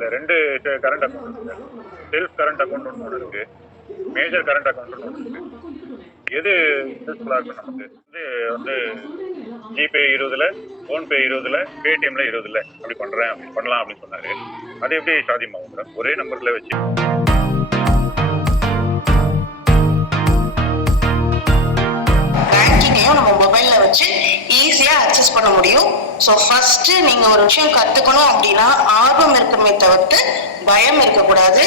இதுல ரெண்டு current account இருக்கு. செல்ஃப் கரண்ட் அக்கௌண்ட் ஒன்று இருக்கு. மேஜர் கரண்ட் அக்கௌண்ட் ஒன்று இருக்கு. எது யூஸ்ஃபுல்லாக இருக்கும் நமக்கு? இது வந்து ஜிபே இருபதுல ஃபோன்பே இருபதுல பேடிஎம்ல இருபதுல. அப்படி பண்றேன் அப்படி பண்ணலாம் அப்படின்னு சொன்னாரு. அது எப்படி சாத்தியமாகும் ஒரே நம்பர்ல வச்சு. நம்ம மொபைல்ல வச்சு ஈஸியாக அக்சஸ் பண்ண முடியும். ஸோ ஃபஸ்ட்டு நீங்கள் ஒரு விஷயம் கத்துக்கணும் அப்படின்னா ஆர்வம் இருக்கணுமே தவிர்த்து பயம் இருக்கக்கூடாது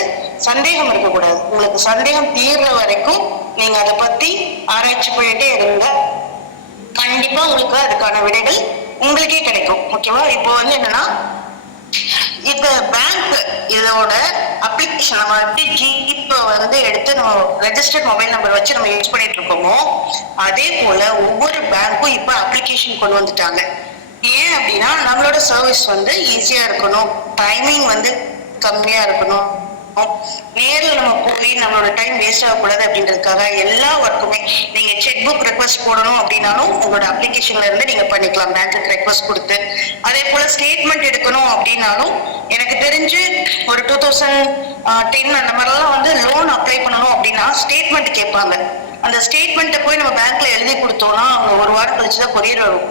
சந்தேகம் இருக்கக்கூடாது. உங்களுக்கு சந்தேகம் தீர்ற வரைக்கும் நீங்கள் அதை பத்தி ஆராய்ச்சி பண்ணிட்டே இருங்க. கண்டிப்பாக உங்களுக்கு அதுக்கான விடைகள் உங்களுக்கே கிடைக்கும். ஓகேவா இப்போ வந்து என்னன்னா இந்த பேங்க் இதோட அப்ளிகேஷன் நம்ம எப்படி ஜிபே வந்து எடுத்து நம்ம ரெஜிஸ்டர்ட் மொபைல் நம்பர் வச்சு நம்ம யூஸ் பண்ணிட்டு இருக்கோமோ அதே போல ஒவ்வொரு பேங்க்கும் இப்போ அப்ளிகேஷன் கொண்டு வந்துட்டாங்க. ஏன் அப்படின்னா நம்மளோட சர்வீஸ் வந்து ஈஸியா இருக்கணும். டைமிங் வந்து கம்மியா இருக்கணும். நேர்ல நம்ம போய் நம்மளோட டைம் வேஸ்ட் ஆகக்கூடாது அப்படின்றதுக்காக எல்லா ஒர்க்குமே நீங்க செக் புக் ரெக்வஸ்ட் போடணும் அப்படின்னாலும் உங்களோட அப்ளிகேஷன்ல இருந்து நீங்க பண்ணிக்கலாம். பேங்க்குக்கு ரெக்வஸ்ட் கொடுத்து. அதே போல ஸ்டேட்மெண்ட் எடுக்கணும் அப்படின்னாலும் எனக்கு தெரிஞ்சு ஒரு டூ தௌசண்ட் டென் அந்த மாதிரிலாம் வந்து லோன் அப்ளை பண்ணணும் அப்படின்னா ஸ்டேட்மெண்ட் கேட்பாங்க. அந்த ஸ்டேட்மெண்ட்டை போய் நம்ம பேங்க்ல எழுதி கொடுத்தோம்னா அவங்க ஒரு வாரம் கழிச்சு தான் கொரியர் வரும்.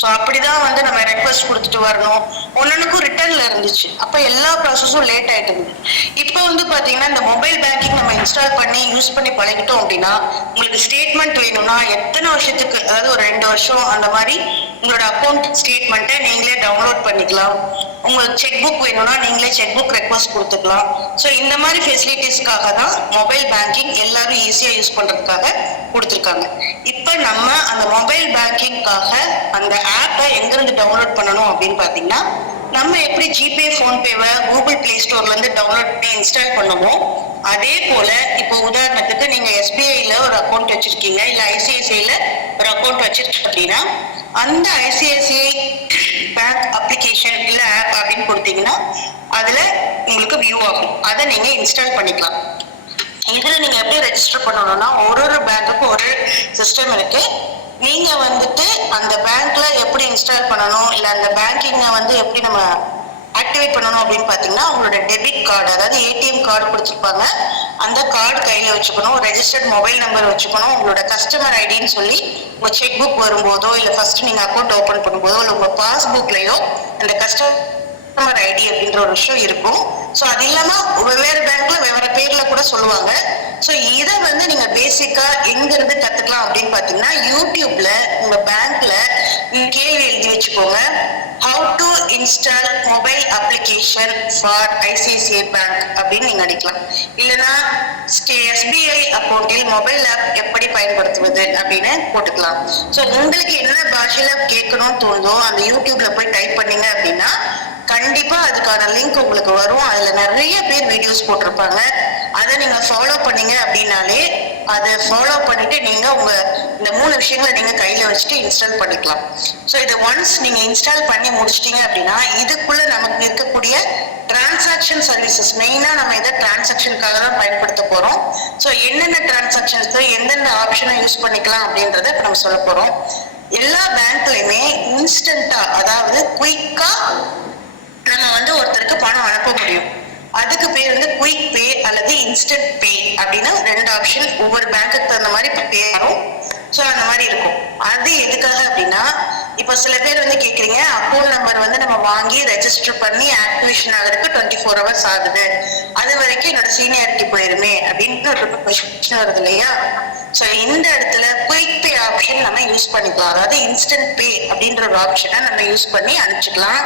ஸோ அப்படிதான் வந்து நம்ம ரெக்வஸ்ட் கொடுத்துட்டு வரணும். ஒன்னொன்னுக்கும் ரிட்டர்ன்ல இருந்துச்சு. அப்ப எல்லா ப்ராசஸும் லேட் ஆயிட்டு இருந்தது இப்போ வந்து பாத்தீங்கன்னா இந்த மொபைல் பேங்கிங் நம்ம இன்ஸ்டால் பண்ணி யூஸ் பண்ணி பழகிட்டோம் அப்படின்னா உங்களுக்கு ஸ்டேட்மெண்ட் வேணும்னா எத்தனை வருஷத்துக்கு அதாவது ஒரு ரெண்டு வருஷம் அந்த மாதிரி உங்களோட அக்கௌண்ட் ஸ்டேட்மெண்ட்டை நீங்களே டவுன்லோட் பண்ணிக்கலாம். உங்களுக்கு செக் புக் வேணும்னா நீங்களே செக் புக் ரெக்வஸ்ட் கொடுத்துக்கலாம். ஸோ இந்த மாதிரி ஃபெசிலிட்டிஸ்க்காக தான் மொபைல் பேங்கிங் எல்லாரும் ஈஸியாக யூஸ் பண்ணுறதுக்காக கொடுத்துருக்காங்க. இப்போ நம்ம அந்த மொபைல் பேங்கிங்காக அந்த ஆப்பை எங்கேருந்து டவுன்லோட் பண்ணணும் அப்படின்னு பார்த்தீங்கன்னா நம்ம எப்படி ஜிபே ஃபோன்பேவை கூகுள் பிளே ஸ்டோர்லேருந்து டவுன்லோட் பண்ணி இன்ஸ்டால் பண்ணுவோம் அதே போல இப்போ உதாரணத்துக்கு நீங்கள் எஸ்பிஐயில் ஒரு அக்கௌண்ட் வச்சுருக்கீங்க இல்லை ஐசிஐசிஐயில் ஒரு அக்கௌண்ட் வச்சிருக்கீங்க அப்படின்னா அந்த ஐசிஐசிஐ பேங்க் அப்ளிகேஷன் இல்ல ஆப் அப்படின்னு கொடுத்தீங்கன்னா அதுல உங்களுக்கு வியூ ஆகும். அதை நீங்க இன்ஸ்டால் பண்ணிக்கலாம். இதுல நீங்க எப்படி ரெஜிஸ்டர் பண்ணணும்னா ஒரு ஒரு பேங்க்குக்கும் ஒரு சிஸ்டம் இருக்கு. நீங்க வந்துட்டு அந்த பேங்க்ல எப்படி இன்ஸ்டால் பண்ணணும் இல்ல அந்த பேங்கிங்க வந்து எப்படி நம்ம ஆக்டிவேட் பண்ணணும் அப்படின்னு பாத்தீங்கன்னா உங்களோட டெபிட் கார்டு அதாவது ஏடிஎம் கார்டு கொடுத்துருப்பாங்க. அந்த கார்டு கையில வச்சுக்கணும். ரெஜிஸ்டர்ட் மொபைல் நம்பர் வச்சுக்கணும். உங்களோட கஸ்டமர் ஐடின்னு சொல்லி உங்க செக் புக் வரும்போதோ இல்ல ஃபர்ஸ்ட் நீங்க அக்கௌண்ட் ஓபன் பண்ணும்போதோ இல்ல உங்க பாஸ்புக்லயோ அந்த கஸ்டமர் கஸ்டமர் ஐடி அப்படின்ற ஒரு விஷயம் இருக்கும். ஸோ அது இல்லாம வெவ்வேறு பேங்க்ல வெவ்வேறு பேர்ல கூட சொல்லுவாங்க. ஸோ இதை வந்து நீங்க பேசிக்கா எங்க இருந்து கத்துக்கலாம் அப்படின்னு பாத்தீங்கன்னா யூடியூப்ல உங்க பேங்க்ல கேள்வி எழுதி வச்சுக்கோங்க. How to install mobile application for ICICI bank அப்படின்னு நீங்க அடிக்கலாம். இல்லைன்னா எஸ்பிஐ அக்கௌண்டில் மொபைல் ஆப் எப்படி பயன்படுத்துவது அப்படின்னு போட்டுக்கலாம். ஸோ உங்களுக்கு என்ன பாஷையில கேட்கணும்னு தோணுதோ அந்த யூடியூப்ல போய் டைப் பண்ணீங்க அப்படின்னா கண்டிப்பா அதுக்கான லிங்க் உங்களுக்கு வரும். அதுல நிறைய பேர் வீடியோஸ் போட்டிருப்பாங்க. அதை நீங்க ஃபாலோ பண்ணீங்க அப்படின்னாலே அதை ஃபாலோ பண்ணிட்டு நீங்க உங்க இந்த மூணு விஷயங்களை நீங்க கையில வச்சுட்டு இன்ஸ்டால் பண்ணிக்கலாம். ஸோ இதை ஒன்ஸ் நீங்க இன்ஸ்டால் பண்ணி முடிச்சிட்டீங்க அப்படின்னா இதுக்குள்ள நமக்கு இருக்கக்கூடிய டிரான்சாக்ஷன் சர்வீசஸ் மெயினா நம்ம இதை டிரான்சாக்ஷனுக்காக தான் பயன்படுத்த போறோம். ஸோ என்னென்ன டிரான்சாக்ஷன்ஸ்க்கு எந்தெந்த ஆப்ஷனை யூஸ் பண்ணிக்கலாம் அப்படின்றத இப்ப நம்ம சொல்ல போறோம். எல்லா பேங்க்லயுமே இன்ஸ்டன்டா அதாவது குயிக்கா வந்து ஒருத்தருக்கு பணம் அனுப்ப முடியும். அதுக்கு பேர் வந்து குயிக் பே அல்லது இன்ஸ்டன்ட் பே அப்படின்னு ரெண்டு ஆப்ஷன் ஒவ்வொரு பேங்க்குக்கு தகுந்த மாதிரி பே வரும் ஸோ அந்த மாதிரி இருக்கும். அது எதுக்காக அப்படின்னா இப்போ சில பேர் வந்து கேட்குறீங்க அக்கௌண்ட் நம்பர் வந்து நம்ம வாங்கி ரெஜிஸ்டர் பண்ணி ஆக்டிவேஷன் ஆகிறதுக்கு டுவெண்ட்டி ஃபோர் ஹவர்ஸ் ஆகுது. அது வரைக்கும் என்னோட சீனியாரிட்டி போயிருமே அப்படின்னு ஒரு கொஸ்டின் வருது இல்லையா? ஸோ இந்த இடத்துல குயிக் பே ஆப்ஷன் நம்ம யூஸ் பண்ணிக்கலாம். அதாவது இன்ஸ்டன்ட் பே அப்படின்ற ஒரு ஆப்ஷனை நம்ம யூஸ் பண்ணி அனுப்பிச்சிக்கலாம்.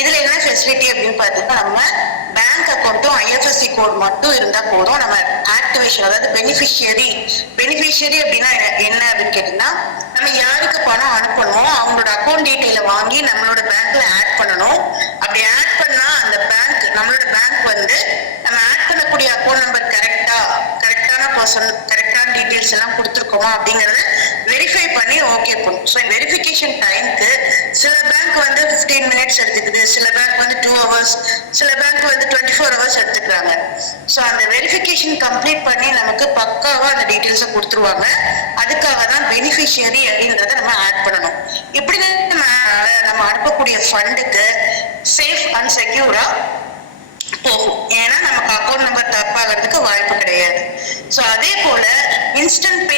இதுல என்ன ஃபெசிலிட்டி அப்படின்னு பார்த்தீங்கன்னா நம்ம பேங்க் அக்கௌண்ட்டும் ஐஎஃப்எஸ்சி கோட் மட்டும் இருந்தா போதும். நம்ம ஆக்டிவேஷன் அதாவது பெனிஃபிஷியரி பெனிஃபிஷியரி அப்படின்னா என்ன- அப்படின்னு கேட்டீங்கன்னா நம்ம யாருக்கு பணம் அனுப்பணுமோ அவங்களோட அக்கௌண்ட் டீட்டெயில வாங்கி நம்மளோட பேங்க்ல ஆட் பண்ணணும். அப்படி ஆட் பண்ணா அந்த பேங்க் நம்மளோட பேங்க் வந்து நம்ம ஆட் பண்ணக்கூடிய அக்கௌண்ட் நம்பர் கரெக்டா கரெக்டான பர்சன் கரெக்டான டீட்டெயில்ஸ் எல்லாம் கொடுத்துருக்கோமா அப்படிங்கறத வெரிஃபை பண்ணி ஓகே பண்ணும் ஸோ வெரிஃபிகேஷன் டைம்க்கு சில பேங்க் வந்து 15 மினிட்ஸ் எடுத்துக்குது. சில பேங்க் வந்து டூ ஹவர்ஸ் சில பேங்க் வந்து டுவெண்ட்டி ஃபோர் ஹவர்ஸ் எடுத்துக்கிறாங்க. ஸோ அந்த வெரிஃபிகேஷன் கம்ப்ளீட் பண்ணி நமக்கு பக்காவாக அந்த டீட்டெயில்ஸை கொடுத்துருவாங்க. அதுக்காக தான் பெனிஃபிஷியரி அப்படின்றத நம்ம ஆட் பண்ணணும். இப்படி நம்ம நம்ம அனுப்பக்கூடிய ஃபண்டுக்கு சேஃப் அண்ட் செக்யூரா நமக்கு அக்கௌண்ட் நம்பர் தப்பாகிறதுக்கு வாய்ப்பு கிடையாது. ஸோ அதே போல இன்ஸ்டன்ட் பே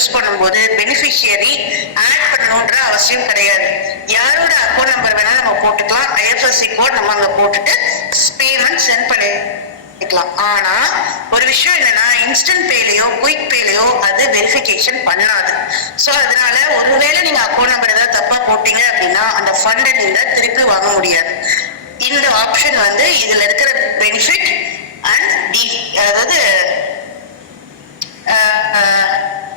யூஸ் பண்ணும்போது பெனிஃபிஷியரி ஆட் பண்ணணுன்ற அவசியம் கிடையாது. யாரோட அக்கௌண்ட் நம்பர் வேணாலும் நம்ம போட்டுக்கலாம். ஐஎஃப்எஸ்சி கோட் நம்ம அங்க போட்டுட்டு பேமெண்ட் சென்ட் பண்ணி பண்ணிக்கலாம். ஆனா ஒரு விஷயம் என்னன்னா இன்ஸ்டன்ட் பேலையோ குயிக் பேலையோ அது வெரிஃபிகேஷன் பண்ணாது. ஸோ அதனால ஒருவேளை நீங்க அக்கௌண்ட் நம்பர் ஏதாவது தப்பா போட்டீங்க அப்படின்னா அந்த ஃபண்டை நீங்க திருப்பி வாங்க முடியாது. இந்த ஆப்ஷன் வந்து இதுல இருக்கிற பெனிஃபிட் அண்ட் டி அதாவது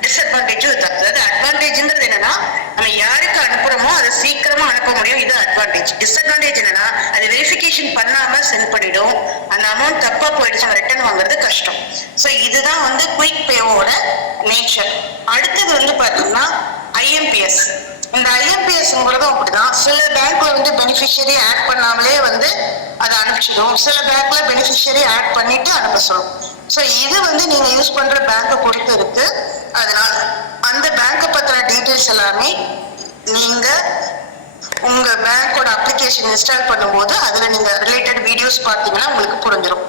டிஸ்அட்வான்டேஜும் இருக்கு அதாவது அட்வான்டேஜ்ங்கிறது என்னன்னா நம்ம யாருக்கு அனுப்புறோமோ அதை சீக்கிரமா முடியும் இது அட்வான்டேஜ் டிஸ்அட்வான்டேஜ் என்னன்னா அது வெரிஃபிகேஷன் பண்ணாம சென்ட் பண்ணிடும். அந்த அமௌண்ட் தப்பா போயிடுச்சு நம்ம ரிட்டர்ன் வாங்குறது கஷ்டம். ஸோ இதுதான் வந்து குயிக் பேவோட நேச்சர் அடுத்தது வந்து பார்த்தீங்கன்னா ஐஎம்பிஎஸ் இந்த ஐஎம்பிஎஸ்ங்கிறதும் அப்படிதான் சில பேங்க்ல வந்து பெனிஃபிஷியரி ஆட் பண்ணாமலே வந்து அதை அனுப்பிச்சிடும். சில பேங்க்ல பெனிஃபிஷியரி ஆட் பண்ணிட்டு அனுப்ப சொல்லும். ஸோ இது வந்து நீங்க யூஸ் பண்ற பேங்கை பொறுத்து இருக்கு. அதனால அந்த பேங்கை பத்தின டீட்டெயில்ஸ் எல்லாமே நீங்க உங்க பேங்கோட அப்ளிகேஷன் இன்ஸ்டால் பண்ணும்போது அதுல நீங்க ரிலேட்டட் வீடியோஸ் பார்த்தீங்கன்னா உங்களுக்கு புரிஞ்சிடும்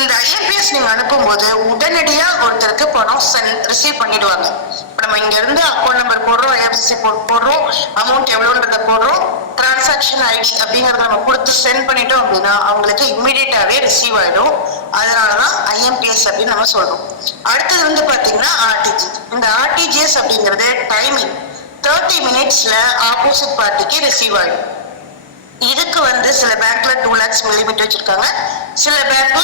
இந்த ஐஎம்பிஎஸ் நீங்க அனுப்பும்போது உடனடியா ஒருத்தருக்கு பணம் சென் ரிசீவ் பண்ணிடுவாங்க. இப்ப நம்ம இங்க இருந்து அக்கௌண்ட் நம்பர் போடுறோம் ஐஎஃப்சி போடுறோம் அமௌண்ட் எவ்வளோன்றத போடுறோம் டிரான்சாக்ஷன் ஐடி அப்படிங்கறத நம்ம கொடுத்து சென்ட் பண்ணிட்டோம் அப்படின்னா அவங்களுக்கு இம்மிடியட்டாவே ரிசீவ் ஆயிடும். அதனாலதான் ஐஎம்பிஎஸ் அப்படின்னு நம்ம சொல்றோம். அடுத்தது வந்து பாத்தீங்கன்னா ஆர்டிஜி இந்த ஆர்டிஜிஎஸ் அப்படிங்கிறது டைமிங் தேர்ட்டி மினிட்ஸ்ல ஆப்போசிட் பார்ட்டிக்கு ரிசீவ் ஆகும் இதுக்கு வந்து சில பேங்க்ல டூ லேக்ஸ் லிமிட் வச்சிருக்காங்க. சில பேங்க்ல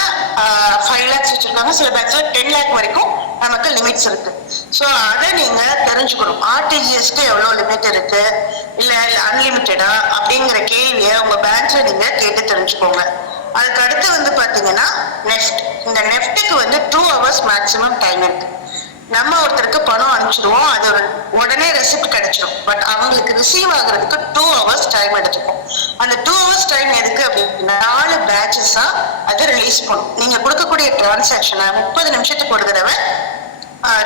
ஃபைவ் லேக்ஸ் வச்சிருக்காங்க. சில பேங்க்ல டென் லேக் வரைக்கும் நமக்கு லிமிட்ஸ் இருக்கு. ஸோ அதை நீங்க தெரிஞ்சுக்கணும். ஆர்டிஜிஎஸ்க்கு எவ்வளோ லிமிட் இருக்கு? இல்ல அன்லிமிட்டடா அப்படிங்கிற கேள்வியை உங்க பேங்க்ல நீங்க கேட்டு தெரிஞ்சுக்கோங்க. அதுக்கு அடுத்து வந்து பாத்தீங்கன்னா நெஃப்ட் இந்த நெஃப்ட்டுக்கு வந்து டூ ஹவர்ஸ் மேக்ஸிமம் டைம் இருக்கு. நம்ம ஒருத்தருக்கு பணம் அனுப்பிச்சிடுவோம். அது ஒரு உடனே ரெசிப்ட் கிடைச்சிடும் பட் அவங்களுக்கு ரிசீவ் ஆகுறதுக்கு டூ ஹவர்ஸ் டைம் எடுத்துக்கும். அந்த டூ ஹவர்ஸ் டைம் எதுக்கு அப்படின்னா நாலு பேட்சஸா அது ரிலீஸ் பண்ணும். நீங்க கொடுக்கக்கூடிய டிரான்சாக்ஷனை முப்பது நிமிஷத்துக்கு ஒரு தடவை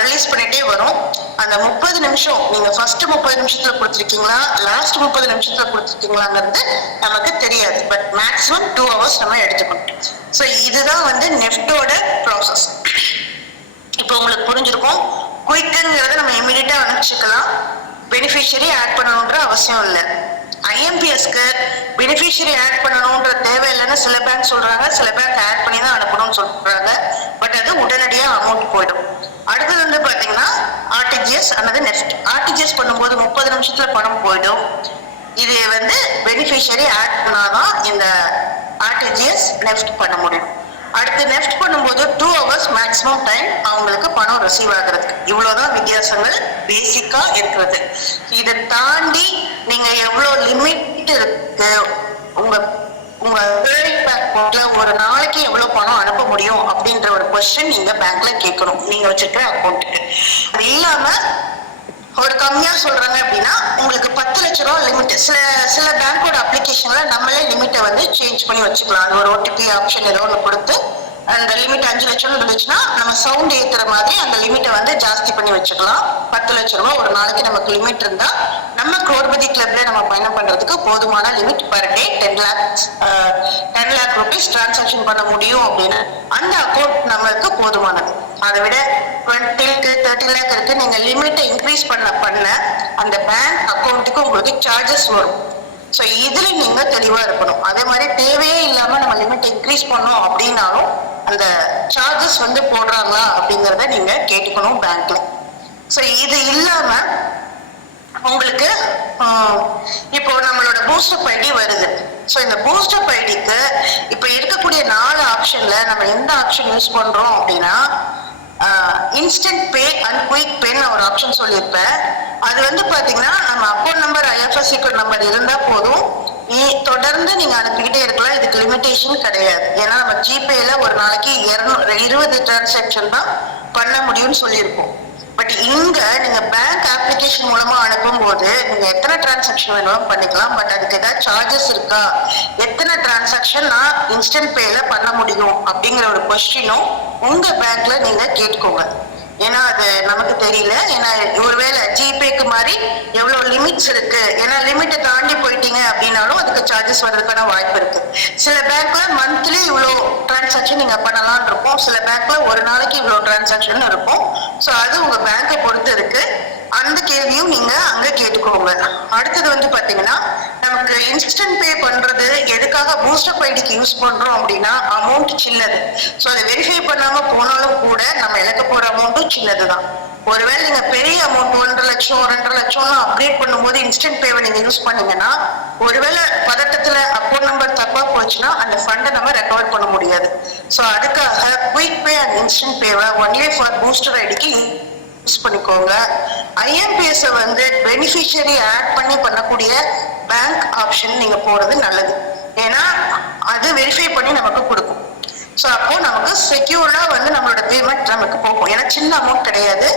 ரிலீஸ் பண்ணிட்டே வரும். அந்த முப்பது நிமிஷம் நீங்க ஃபர்ஸ்ட் முப்பது நிமிஷத்துல கொடுத்துருக்கீங்களா? லாஸ்ட் முப்பது நிமிஷத்துல கொடுத்துருக்கீங்களாங்கிறது நமக்கு தெரியாது. பட் மேக்ஸிமம் டூ ஹவர்ஸ் நம்ம எடுத்துக்கணும். ஸோ இதுதான் வந்து நெஃப்டோட ப்ராசஸ் இப்போ உங்களுக்கு புரிஞ்சிருக்கும். குயிக்குங்கிறத நம்ம இமீடியட்டா அனுப்பிச்சுக்கலாம் பெனிஃபிஷியரி ஆட் பண்ணணுன்ற அவசியம் இல்லை. ஐஎம்பிஎஸ்க்கு பெனிஃபிஷியரி ஆட் பண்ணணுன்ற தேவையில்லைன்னு சில பேங்க் சொல்றாங்க. சில பேங்க் ஆட் பண்ணி தான் அனுப்பணும்னு சொல்றாங்க. பட் அது உடனடியா அமௌண்ட் போயிடும். அடுத்தது வந்து பாத்தீங்கன்னா ஆர்டிஜிஎஸ் அல்லது நெஃப்ட் ஆர்டிஜிஎஸ் பண்ணும்போது முப்பது நிமிஷத்துல பணம் போயிடும். இது வந்து பெனிஃபிஷியரி ஆட் பண்ணாதான் இந்த ஆர்டிஜிஎஸ் நெஃப்ட் பண்ண முடியும். அடுத்து நெஃப்ட் பண்ணும்போது டூ ஹவர்ஸ் மேக்ஸிமம் டைம் அவங்களுக்கு பணம் ரிசீவ் ஆகுறதுக்கு. இவ்வளவுதான் வித்தியாசங்கள் பேசிக்கா இருக்கிறது. இதை தாண்டி நீங்க எவ்வளவு லிமிட் இருக்கு? உங்க உங்க பேங்க்ல ஒரு நாளைக்கு எவ்வளவு பணம் அனுப்ப முடியும் அப்படின்ற ஒரு கொஸ்டின் நீங்க பேங்க்ல கேட்கணும். நீங்க வச்சிருக்கிற அக்கௌண்ட்டுக்கு அது இல்லாம ஒரு கம்மியா சொல்றாங்க அப்படின்னா உங்களுக்கு பத்து லட்ச ரூபா லிமிட் சில சில பேங்கோட அப்ளிகேஷன்ல நம்மளே லிமிட்டை வந்து சேஞ்ச் பண்ணி வச்சுக்கலாம். அது ஒரு ஓடிபி ஆப்ஷன் ஏதோ ஒன்று கொடுத்து அந்த லிமிட் அஞ்சு லட்சம் இருந்துச்சுன்னா நம்ம சவுண்ட் ஏத்துற மாதிரி அந்த லிமிட்டை வந்து ஜாஸ்தி பண்ணி வச்சுக்கலாம். பத்து லட்ச ரூபா ஒரு நாளைக்கு நமக்கு லிமிட் இருந்தா நம்ம குரோர்பதி கிளப்ல நம்ம பயணம் பண்றதுக்கு போதுமான limit per day ten lakhs ten lakh rupees transaction பண்ண முடியும் அப்படின்னு. அந்த அக்கௌண்ட் நம்மளுக்கு போதுமானது. அதை விட டுவெண்ட்டி தேர்ட்டி லேக் இருக்கு. நீங்க லிமிட்டை இன்க்ரீஸ் பண்ண பண்ண அந்த பேங்க் அக்கௌண்ட்டுக்கு உங்களுக்கு சார்ஜஸ் வரும். ஸோ இதுல நீங்க தெளிவா இருக்கணும். அதே மாதிரி தேவையே இல்லாம நம்ம லிமிட் இன்க்ரீஸ் பண்ணோம் அப்படின்னாலும் அந்த சார்ஜஸ் வந்து போடுறாங்களா அப்படிங்கிறத நீங்க கேட்டுக்கணும் பேங்க்ல ஸோ இது இல்லாம உங்களுக்கு இப்போ நம்மளோட பூஸ்டப் ஐடி வருது. ஸோ இந்த பூஸ்டப் ஐடிக்கு இப்போ இருக்கக்கூடிய நாலு ஆப்ஷன்ல நம்ம எந்த ஆப்ஷன் யூஸ் பண்றோம் அப்படின்னா இன்ஸ்டன்ட் பே அண்ட் குயிக் பேன்னு ஒரு ஆப்ஷன் சொல்லியிருப்பேன். அது வந்து பாத்தீங்கன்னா நம்ம அக்கௌண்ட் நம்பர் ஐஎஃப்எஸ்சி நம்பர் இருந்தா போதும். நீ- தொடர்ந்து நீங்க அனுப்பிக்கிட்டே இருக்கலாம். இதுக்கு லிமிடேஷன் கிடையாது. ஏன்னா நம்ம ஜிபேல ஒரு நாளைக்கு இருபது டிரான்சாக்ஷன் தான் பண்ண முடியும்னு சொல்லியிருக்கோம் பட் இங்க நீங்க பேங்க் அப்ளிகேஷன் மூலமா அனுப்பும் நீங்க எத்தனை டிரான்சாக்ஷன் வேணாலும் பண்ணிக்கலாம் பட் அதுக்கு ஏதாவது சார்ஜஸ் இருக்கா? எத்தனை டிரான்சாக்ஷன் நான் இன்ஸ்டன்ட் பேல பண்ண முடியும் அப்படிங்கிற ஒரு கொஸ்டினும் உங்க பேங்க்ல நீங்க கேட்கோங்க ஏன்னா அது நமக்கு தெரியல. ஏன்னா ஒருவேளை ஜிபேக்கு மாதிரி எவ்வளவு லிமிட்ஸ் இருக்கு? ஏன்னா லிமிட்டை தாண்டி போயிட்டீங்க அப்படின்னாலும் அதுக்கு சார்ஜஸ் வர்றதுக்கான வாய்ப்பு இருக்கு. சில பேங்க்ல மந்த்லி இவ்வளோ டிரான்சாக்ஷன் நீங்க பண்ணலாம்னு இருக்கும். சில பேங்க்ல ஒரு நாளைக்கு இவ்வளோ டிரான்சாக்ஷன் இருக்கும். ஸோ அது உங்க பேங்கை பொறுத்து இருக்கு. அந்த கேள்வியும் நீங்க அங்க கேட்டுக்கோங்க. அடுத்தது வந்து பாத்தீங்கன்னா நமக்கு இன்ஸ்டன்ட் பே பண்றது எதுக்காக பூஸ்டர் ஐடிக்கு யூஸ் பண்றோம் அப்படின்னா அமௌண்ட் சின்னது. ஸோ அதை வெரிஃபை பண்ணாம போனாலும் கூட நம்ம இழக்க போற அமௌண்ட்டும் சின்னது தான் ஒருவேளை நீங்க பெரிய அமௌண்ட் ஒன்றரை லட்சம் ரெண்டரை லட்சம்னு அப்டேட் பண்ணும்போது இன்ஸ்டன்ட் பேவை நீங்க யூஸ் பண்ணீங்கன்னா ஒருவேளை பதட்டத்துல அக்கௌண்ட் நம்பர் தப்பா போச்சுன்னா அந்த ஃபண்டை நம்ம ரெக்கவர் பண்ண முடியாது. ஸோ அதுக்காக குயிக் பே அண்ட் இன்ஸ்டன்ட் பேவை ஒன்லி ஃபார் பூஸ்டர் ஐடிக்கு யூஸ் பண்ணிக்கோங்க. ஐஎம்பிஎஸ் வந்து பெனிஃபிஷியரி ஆட் பண்ணி பண்ணக்கூடிய பேங்க் ஆப்ஷன் நீங்க போறது நல்லது. ஏன்னா அது வெரிஃபை பண்ணி நமக்கு கொடுக்கும். ஸோ அப்போ நமக்கு செக்யூர்டா வந்து நம்மளோட பேமெண்ட் நமக்கு போகும். ஏன்னா சின்ன அமௌண்ட் கிடையாது.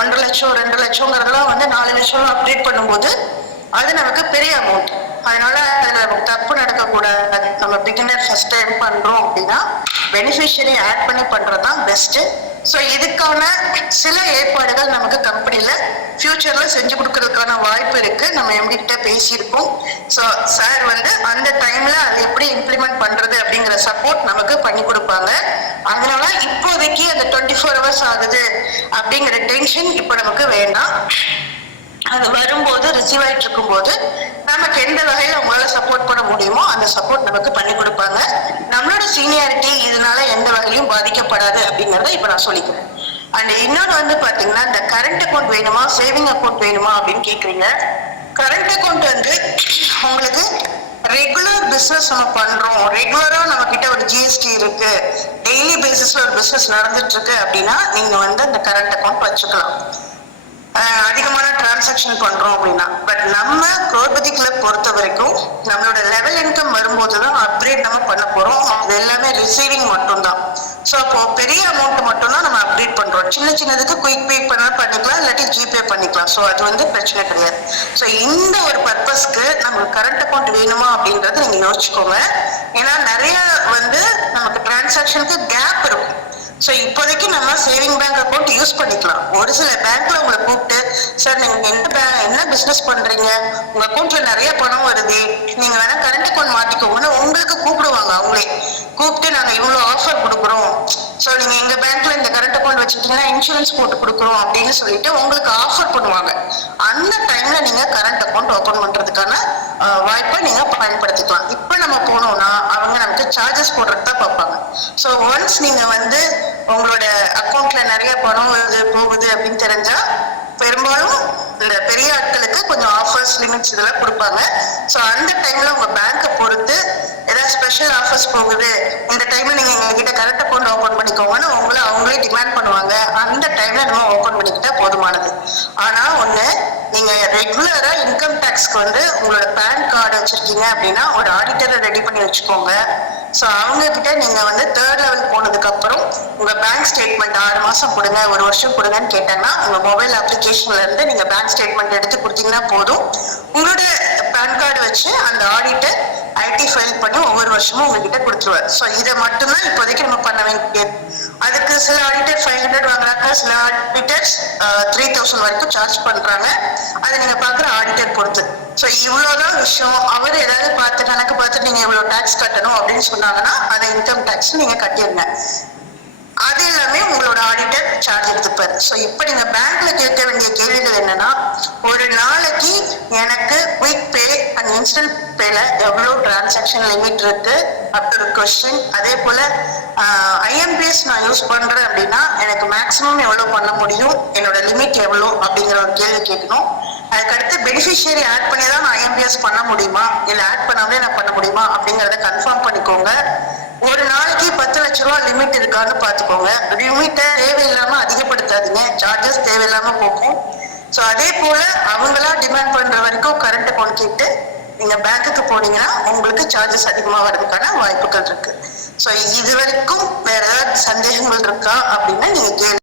ஒன்றரை லட்சம் ரெண்டு லட்சங்கிறதெல்லாம் வந்து நாலு லட்சம் அப்டேட் பண்ணும்போது அது நமக்கு பெரிய அமௌண்ட் அதனால அதுல நமக்கு தப்பு நடக்கக்கூடாது. நம்ம பிகினர் ஃபர்ஸ்ட் டைம் பண்றோம் அப்படின்னா பெனிஃபிஷியரி ஆட் பண்ணி பண்றது தான் பெஸ்ட் ஸோ இதுக்கான சில ஏற்பாடுகள் நமக்கு கம்பெனியில ஃபியூச்சர்ல செஞ்சு கொடுக்கறதுக்கான வாய்ப்பு இருக்கு. நம்ம எம்டி கிட்ட பேசியிருக்கோம் ஸோ சார் வந்து அந்த டைம்ல அதை எப்படி இம்ப்ளிமெண்ட் பண்றது அப்படிங்கிற சப்போர்ட் நமக்கு பண்ணி கொடுப்பாங்க. அதனால இப்போதைக்கு அந்த டுவெண்ட்டி ஃபோர் ஹவர்ஸ் ஆகுது அப்படிங்கிற டென்ஷன் இப்போ நமக்கு வேண்டாம். அது வரும்போது ரிசீவ் ஆயிட்டு இருக்கும்போது நமக்கு எந்த வகையில அவங்களால சப்போர்ட் பண்ண முடியுமோ அந்த சப்போர்ட் நமக்கு பண்ணி கொடுப்பாங்க. நம்மளோட சீனியாரிட்டி இதனால எந்த வகையிலும் பாதிக்கப்படாது அப்படிங்கறத இப்ப நான் சொல்லிக்கிறேன். அண்ட் இன்னொன்று வந்து பாத்தீங்கன்னா இந்த கரண்ட் அக்கௌண்ட் வேணுமா சேவிங் அக்கௌண்ட் வேணுமா அப்படின்னு கேக்குறீங்க. கரண்ட் அக்கௌண்ட் வந்து உங்களுக்கு ரெகுலர் பிசினஸ் நம்ம பண்றோம். ரெகுலரா நம்ம கிட்ட ஒரு ஜிஎஸ்டி இருக்கு. டெய்லி பேசிஸ்ல ஒரு பிசினஸ் நடந்துட்டு இருக்கு அப்படின்னா நீங்க வந்து அந்த கரண்ட் அக்கௌண்ட் வச்சுக்கலாம். அதிகமான டிரான்சாக்ஷன் பண்றோம் அப்படின்னா பட் நம்ம குரோபதி கிளப் பொறுத்த வரைக்கும் நம்மளோட லெவல் இன்கம் வரும்போது தான் அப்கிரேட் நம்ம பண்ண போறோம். அது எல்லாமே ரிசீவிங் மட்டும்தான். ஸோ அப்போ பெரிய அமௌண்ட் மட்டும் தான் நம்ம அப்கிரேட் பண்றோம். சின்ன சின்னதுக்கு குயிக் பே பண்ண பண்ணிக்கலாம் இல்லாட்டி ஜிபே பண்ணிக்கலாம். ஸோ அது வந்து பிரச்சனை கிடையாது. ஸோ இந்த ஒரு பர்பஸ்க்கு நமக்கு கரண்ட் அக்கௌண்ட் வேணுமா அப்படின்றத நீங்க யோசிச்சுக்கோங்க. ஏன்னா நிறைய வந்து நமக்கு டிரான்சாக்ஷனுக்கு கேப் இருக்கும். ஸோ இப்போதைக்கு நம்ம சேவிங் பேங்க் அக்கௌண்ட் யூஸ் பண்ணிக்கலாம். ஒரு சில பேங்க்ல உங்களை கூப்பிட்டு சார் நீங்க எந்த பேங்க் என்ன பிசினஸ் பண்றீங்க? உங்க அக்கௌண்ட்ல நிறைய பணம் வருது. நீங்க வேணா கரண்ட் அக்கௌண்ட் மாட்டிக்கோங்க உங்களுக்கு கூப்பிடுவாங்க அவங்களே. கூப்பிட்டு நாங்க இவ்வளவு ஆஃபர் கொடுக்குறோம். ஸோ நீங்க எங்க பேங்க்ல இந்த கரண்ட் அக்கௌண்ட் வச்சுக்கிட்டீங்கன்னா இன்சூரன்ஸ் போட்டு கொடுக்குறோம் அப்படின்னு சொல்லிட்டு உங்களுக்கு ஆஃபர் பண்ணுவாங்க. அந்த டைம்ல நீங்க கரண்ட் அக்கௌண்ட் ஓபன் பண்றதுக்கான வாய்ப்பை நீங்க பயன்படுத்திக்கலாம். இப்போ நம்ம போனோம்னா அவங்க நமக்கு சார்ஜஸ் போடுறது தான் பார்ப்பாங்க. ஸோ ஒன்ஸ் நீங்க வந்து உங்களோட அக்கௌண்ட்ல நிறைய பணம் வருது போகுது அப்படின்னு தெரிஞ்சா பெரும்பாலும் பெரிய ஆட்களுக்கு கொஞ்சம் ஆஃபர்ஸ் லிமிட்ஸ் இதெல்லாம் கொடுப்பாங்க. ஸோ அந்த டைம்ல உங்க பேங்க்கை பொறுத்து ஏதாவது ஸ்பெஷல் ஆஃபர்ஸ் போகுது இந்த டைம்ல நீங்க எங்ககிட்ட கரெக்ட் அக்கௌண்ட் ஓபன் பண்ணிக்கோங்கன்னு உங்களை அவங்களே டிமாண்ட் பண்ணுவாங்க. அந்த டைம்ல நம்ம ஓபன் பண்ணிக்கிட்டா போதுமானது. ஆனா ஒண்ணு நீங்க ரெகுலரா இன்கம் டேக்ஸ்க்கு வந்து உங்களோட பேன் கார்டு வச்சிருக்கீங்க அப்படின்னா ஒரு ஆடிட்டரை ரெடி பண்ணி வச்சுக்கோங்க. ஸோ அவங்க கிட்ட நீங்க வந்து தேர்ட் லெவல் போனதுக்கு அப்புறம் உங்க பேங்க் ஸ்டேட்மெண்ட் ஆறு மாசம் கொடுங்க ஒரு வருஷம் கொடுங்கன்னு கேட்டாங்கன்னா உங்க மொபைல் அப்ளிகேஷன்ல இருந்து நீங்க பேங்க் ஸ்டேட்மெண்ட் எடுத்து கொடுத்தீங்கன்னா போதும். உங்களோட பேன் கார்டு வச்சு அந்த ஆடிட்டர் ஐடி ஃபைல் பண்ணி ஒவ்வொரு வருஷமும் உங்ககிட்ட கொடுத்துருவார். ஸோ இதை மட்டும்தான் இப்போதைக்கு நம்ம பண்ண வேண்டியது. அதுக்கு சில ஆடிட்டர் ஃபைவ் ஹண்ட்ரட் வாங்குறாங்க. சில ஆடிட்டர்ஸ் த்ரீ தௌசண்ட் வரைக்கும் சார்ஜ் பண்றாங்க. அதை நீங்க பாக்குற ஆடிட்டர் பொறுத்து. ஸோ இவ்வளோதான் விஷயம். அவர் ஏதாவது பார்த்து கணக்கு பார்த்து நீங்க இவ்வளவு டேக்ஸ் கட்டணும் அப்படின்னு சொன்னாங்கன்னா அதை இன்கம் டேக்ஸ் நீங்க கட்டிடுங்க. அது எல்லாமே உங்களோட ஆடிட்டர் சார்ஜ் எடுத்துப்பாரு. ஸோ இப்போ நீங்க பேங்க்ல கேட்க வேண்டிய கேள்விகள் என்னன்னா ஒரு நாளைக்கு எனக்கு குயிக் பே அண்ட் இன்ஸ்டன்ட் பேல எவ்வளோ டிரான்சாக்ஷன் லிமிட் இருக்கு? அப்படி ஒரு கொஸ்டின் அதே போல ஐஎம்பிஎஸ் நான் யூஸ் பண்றேன் அப்படின்னா எனக்கு மேக்ஸிமம் எவ்வளோ பண்ண முடியும்? என்னோட லிமிட் எவ்வளோ அப்படிங்கிற ஒரு கேள்வி கேட்கணும். அதுக்கடுத்து பெனிஃபிஷியரி ஆட் பண்ணி தான் நான் ஐஎம்பிஎஸ் பண்ண முடியுமா? இல்லை ஆட் பண்ணாமலே நான் பண்ண முடியுமா? அப்படிங்கிறத கன்ஃபார்ம் பண்ணிக்கோங்க ஒரு நாளைக்கு பத்து லட்ச ரூபா லிமிட் இருக்கான்னு பார்த்துக்கோங்க. லிமிட்டை தேவையில்லாம அதிகப்படுத்தாதீங்க. சார்ஜஸ் தேவையில்லாம போகும். ஸோ அதே போல அவங்களா டிமாண்ட் பண்ற வரைக்கும் கரண்ட் கொடுக்கிட்டு நீங்க பேங்க்குக்கு போனீங்கன்னா உங்களுக்கு சார்ஜஸ் அதிகமா வர்றதுக்கான வாய்ப்புகள் இருக்கு. ஸோ இது வரைக்கும் வேற ஏதாவது சந்தேகங்கள் இருக்கா அப்படின்னா நீங்க கேள்வி